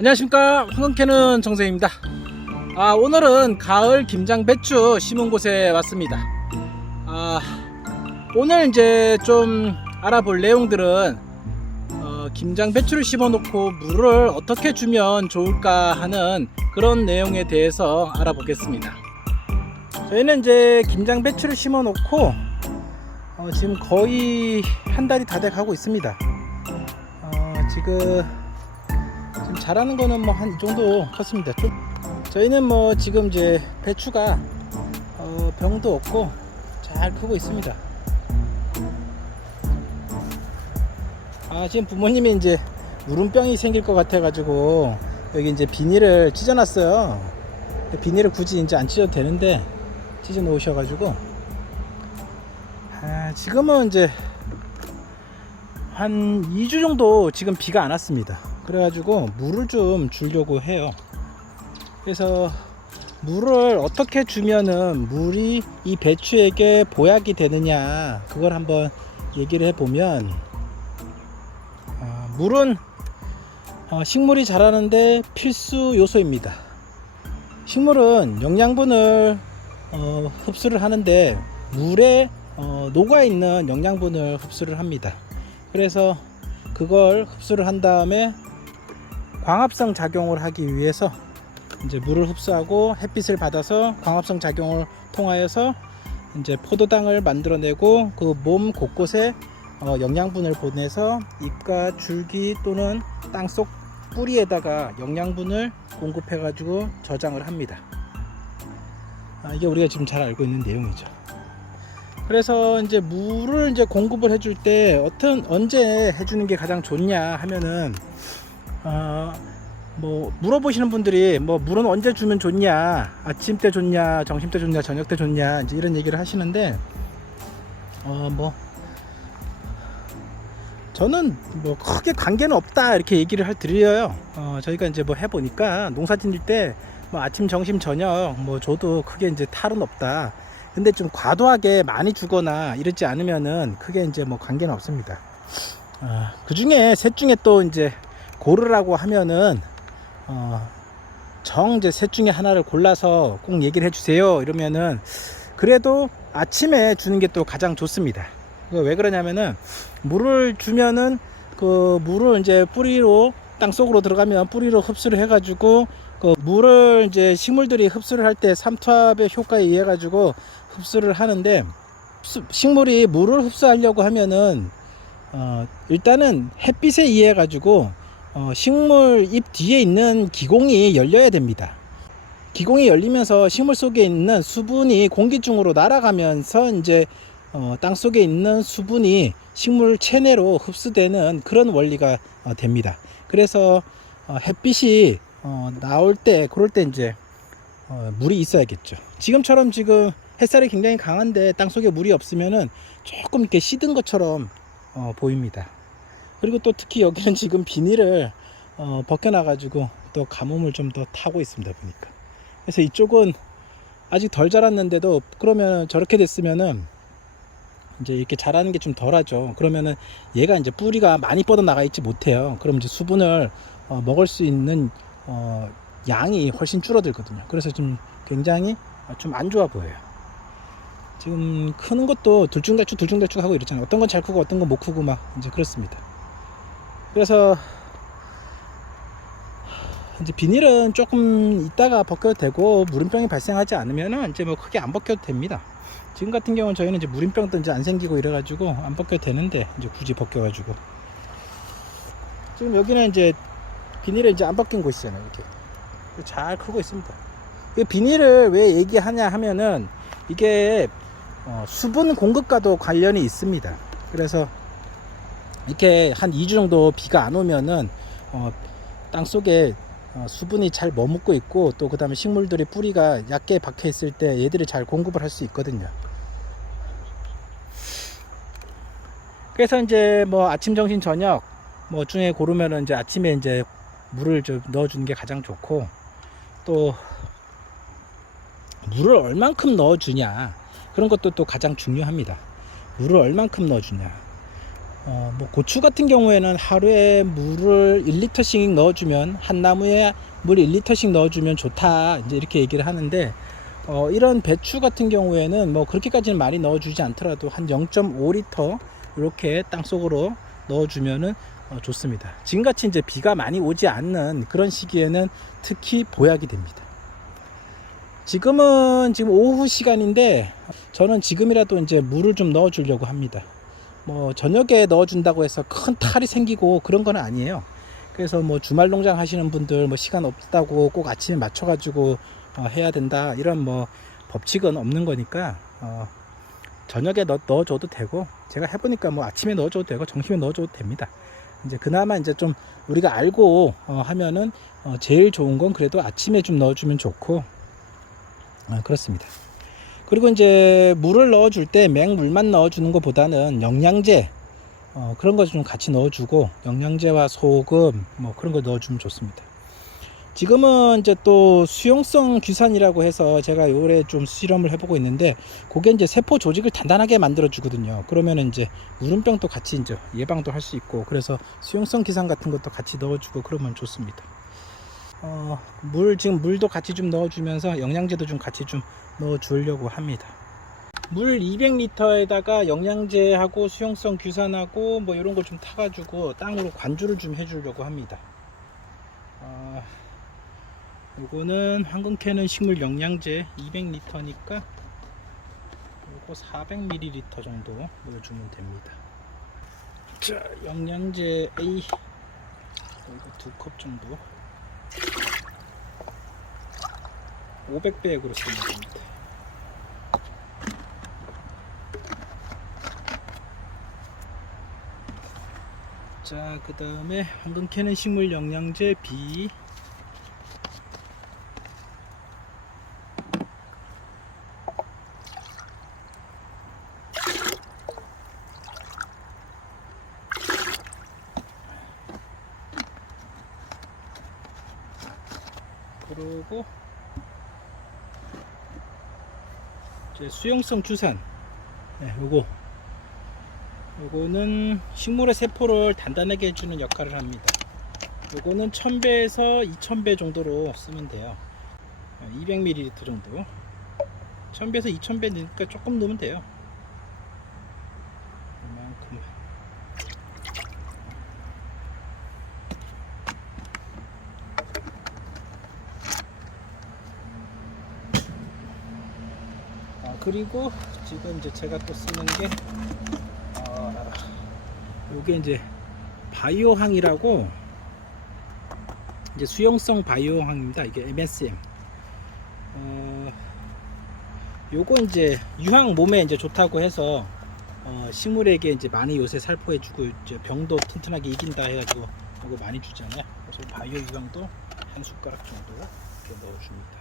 안녕하십니까, 황금캐는 정세입니다. 오늘은 가을 김장 배추 심은 곳에 왔습니다. 오늘 이제 좀 알아볼 내용들은 김장 배추를 심어 놓고 물을 어떻게 주면 좋을까 하는 그런 내용에 대해서 알아보겠습니다. 저희는 이제 김장 배추를 심어 놓고 지금 거의 한 달이 다 돼 가고 있습니다. 지금 자라는 거는 뭐 한 이 정도 컸습니다. 저희는 뭐 지금 이제 배추가 병도 없고 잘 크고 있습니다. 지금 부모님이 이제 무름병이 생길 것 같아 가지고 여기 이제 비닐을 찢어 놨어요. 비닐을 굳이 이제 안 찢어도 되는데 찢어 놓으셔 가지고 지금은 이제 한 2주 정도 지금 비가 안 왔습니다. 그래가지고 물을 좀 주려고 해요. 그래서 물을 어떻게 주면은 물이 이 배추에게 보약이 되느냐, 그걸 한번 얘기를 해보면, 물은 식물이 자라는데 필수 요소입니다. 식물은 영양분을 흡수를 하는데 물에 녹아있는 영양분을 흡수를 합니다. 그래서 그걸 흡수를 한 다음에 광합성 작용을 하기 위해서 이제 물을 흡수하고 햇빛을 받아서 광합성 작용을 통하여서 이제 포도당을 만들어내고 그 몸 곳곳에 영양분을 보내서 잎과 줄기 또는 땅속 뿌리에다가 영양분을 공급해 가지고 저장을 합니다. 이게 우리가 지금 잘 알고 있는 내용이죠. 그래서 이제 물을 이제 공급을 해줄 때 언제 해주는 게 가장 좋냐 하면은 뭐 물어보시는 분들이 뭐 물은 언제 주면 좋냐, 아침 때 좋냐, 점심 때 좋냐, 저녁 때 좋냐, 이제 이런 얘기를 하시는데 뭐 저는 뭐 크게 관계는 없다 이렇게 얘기를 드려요. 저희가 이제 뭐 해보니까 농사 짓을 때 뭐 아침, 점심, 저녁 뭐 줘도 크게 이제 탈은 없다. 근데 좀 과도하게 많이 주거나 이러지 않으면은 크게 이제 뭐 관계는 없습니다. 그 중에 셋 중에 또 이제 고르라고 하면은 이제 셋 중에 하나를 골라서 꼭 얘기를 해주세요 이러면은 그래도 아침에 주는 게 또 가장 좋습니다. 왜 그러냐면은 물을 주면은 그 물을 이제 뿌리로 땅속으로 들어가면 뿌리로 흡수를 해가지고 그 물을 이제 식물들이 흡수를 할 때 삼투압의 효과에 의해 가지고 흡수를 하는데, 식물이 물을 흡수하려고 하면은 일단은 햇빛에 의해 가지고 식물 잎 뒤에 있는 기공이 열려야 됩니다. 기공이 열리면서 식물 속에 있는 수분이 공기 중으로 날아가면서 이제 땅 속에 있는 수분이 식물 체내로 흡수되는 그런 원리가 됩니다. 그래서 햇빛이 나올 때, 그럴 때 이제 물이 있어야겠죠. 지금처럼 지금 햇살이 굉장히 강한데 땅 속에 물이 없으면은 조금 이렇게 시든 것처럼 보입니다. 그리고 또 특히 여기는 지금 비닐을 벗겨놔 가지고 또 가뭄을 좀 더 타고 있습니다 보니까. 그래서 이쪽은 아직 덜 자랐는데도 그러면 저렇게 됐으면은 이제 이렇게 자라는 게 좀 덜하죠. 그러면은 얘가 이제 뿌리가 많이 뻗어 나가 있지 못해요. 그럼 이제 수분을 먹을 수 있는 양이 훨씬 줄어들거든요. 그래서 좀 굉장히 좀 안 좋아 보여요. 지금 크는 것도 둘중달쭉 하고 이렇잖아요. 어떤 건 잘 크고 어떤 건 못 크고 막 이제 그렇습니다. 그래서 이제 비닐은 조금 있다가 벗겨도 되고, 무름병이 발생하지 않으면은 이제 뭐 크게 안 벗겨도 됩니다. 지금 같은 경우는 저희는 이제 무름병도 이제 안 생기고 이래가지고 안 벗겨도 되는데 이제 굳이 벗겨가지고, 지금 여기는 이제 비닐을 이제 안 벗긴 곳이잖아요. 이렇게 잘 크고 있습니다. 이 비닐을 왜 얘기하냐 하면은 이게 수분 공급과도 관련이 있습니다. 그래서 이렇게 한 2주 정도 비가 안 오면은 땅 속에 수분이 잘 머묻고 있고, 또 그 다음에 식물들이 뿌리가 얕게 박혀 있을 때 얘들이 잘 공급을 할 수 있거든요. 그래서 이제 뭐 아침, 점심, 저녁 뭐 중에 고르면은 이제 아침에 이제 물을 좀 넣어주는 게 가장 좋고, 또 물을 얼만큼 넣어주냐, 그런 것도 또 가장 중요합니다. 물을 얼만큼 넣어주냐. 뭐 고추 같은 경우에는 하루에 물을 1리터씩 넣어주면, 한 나무에 물 1리터씩 넣어주면 좋다, 이제 이렇게 얘기를 하는데, 이런 배추 같은 경우에는 뭐 그렇게까지는 많이 넣어주지 않더라도 한 0.5리터 이렇게 땅 속으로 넣어주면은 좋습니다. 지금같이 이제 비가 많이 오지 않는 그런 시기에는 특히 보약이 됩니다. 지금 오후 시간인데, 저는 지금이라도 이제 물을 좀 넣어 주려고 합니다. 뭐 저녁에 넣어 준다고 해서 큰 탈이 생기고 그런 건 아니에요. 그래서 뭐 주말 농장 하시는 분들 뭐 시간 없다고 꼭 아침에 맞춰 가지고 해야 된다, 이런 뭐 법칙은 없는 거니까 저녁에 넣어줘도 되고, 제가 해보니까 뭐 아침에 넣어줘도 되고 점심에 넣어줘도 됩니다. 이제 그나마 이제 좀 우리가 알고 하면은 제일 좋은 건 그래도 아침에 좀 넣어주면 좋고, 그렇습니다. 그리고 이제 물을 넣어줄 때 맹물만 넣어주는 것보다는 영양제, 그런 거 좀 같이 넣어주고, 영양제와 소금 뭐 그런 거 넣어주면 좋습니다. 지금은 이제 또 수용성 규산이라고 해서 제가 올해 좀 실험을 해보고 있는데, 그게 이제 세포 조직을 단단하게 만들어 주거든요. 그러면 이제 우름병도 같이 이제 예방도 할 수 있고, 그래서 수용성 기산 같은 것도 같이 넣어주고 그러면 좋습니다. 지금 물도 같이 좀 넣어주면서 영양제도 좀 같이 좀 넣어주려고 합니다. 물 200리터에다가 영양제하고 수용성 규산하고 뭐 이런 거 좀 타가지고 땅으로 관주를 좀 해주려고 합니다. 요거는 황금캐는 식물 영양제 200리터니까 요거 400ml 정도 넣어주면 됩니다. 자, 영양제 A 이거 2컵 정도 500백으로 쓰면 됩니다. 자, 그 다음에 황금캐는 식물 영양제 B 그리고 이제 수용성 주산, 요거는 식물의 세포를 단단하게 해주는 역할을 합니다. 요거는 1000배에서 2000배 정도로 쓰면 돼요. 200ml 정도, 1000배에서 2000배 넣으니까 조금 넣으면 돼요. 이만큼만. 그리고 지금 이제 제가 또 쓰는 게 요게 이제 바이오항이라고, 이제 수용성 바이오항입니다. 이게 MSM. 요거 이제 유황 몸에 이제 좋다고 해서 식물에게 이제 많이 요새 살포해주고, 이제 병도 튼튼하게 이긴다 해가지고 요거 많이 주잖아요. 그래서 바이오 유황도 한 숟가락 정도 이렇게 넣어줍니다.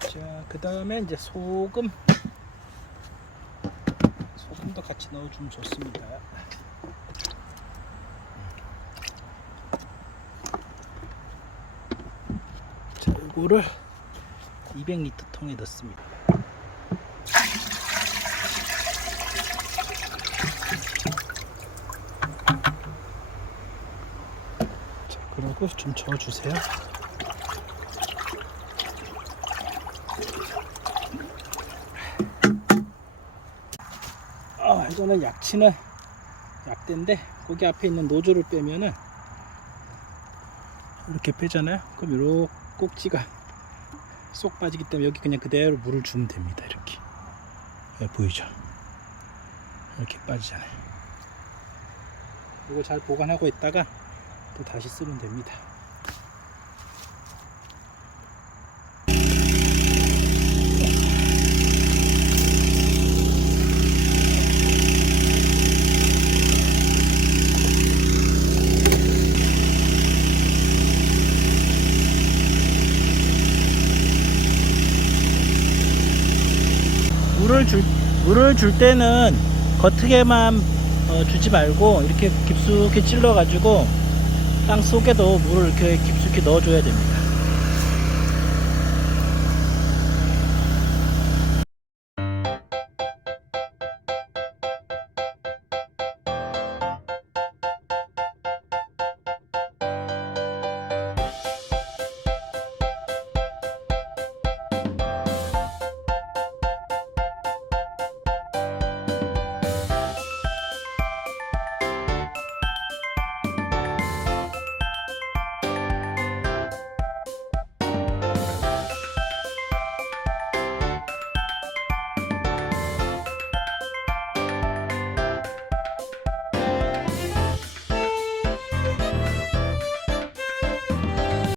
자, 그 다음에 이제 소금도 같이 넣어주면 좋습니다. 자, 이거를 200리터 통에 넣습니다. 자, 그리고 좀 저어주세요. 이거는 약치는 약대인데, 거기 앞에 있는 노즐을 빼면은 이렇게 빼잖아요. 그럼 요 꼭지가 쏙 빠지기 때문에 여기 그냥 그대로 물을 주면 됩니다. 이렇게 보이죠? 이렇게 빠지잖아요. 이거 잘 보관하고 있다가 또 다시 쓰면 됩니다. 물을 줄 때는 겉에만 주지 말고 이렇게 깊숙이 찔러 가지고 땅 속에도 물을 이렇게 깊숙이 넣어 줘야 됩니다.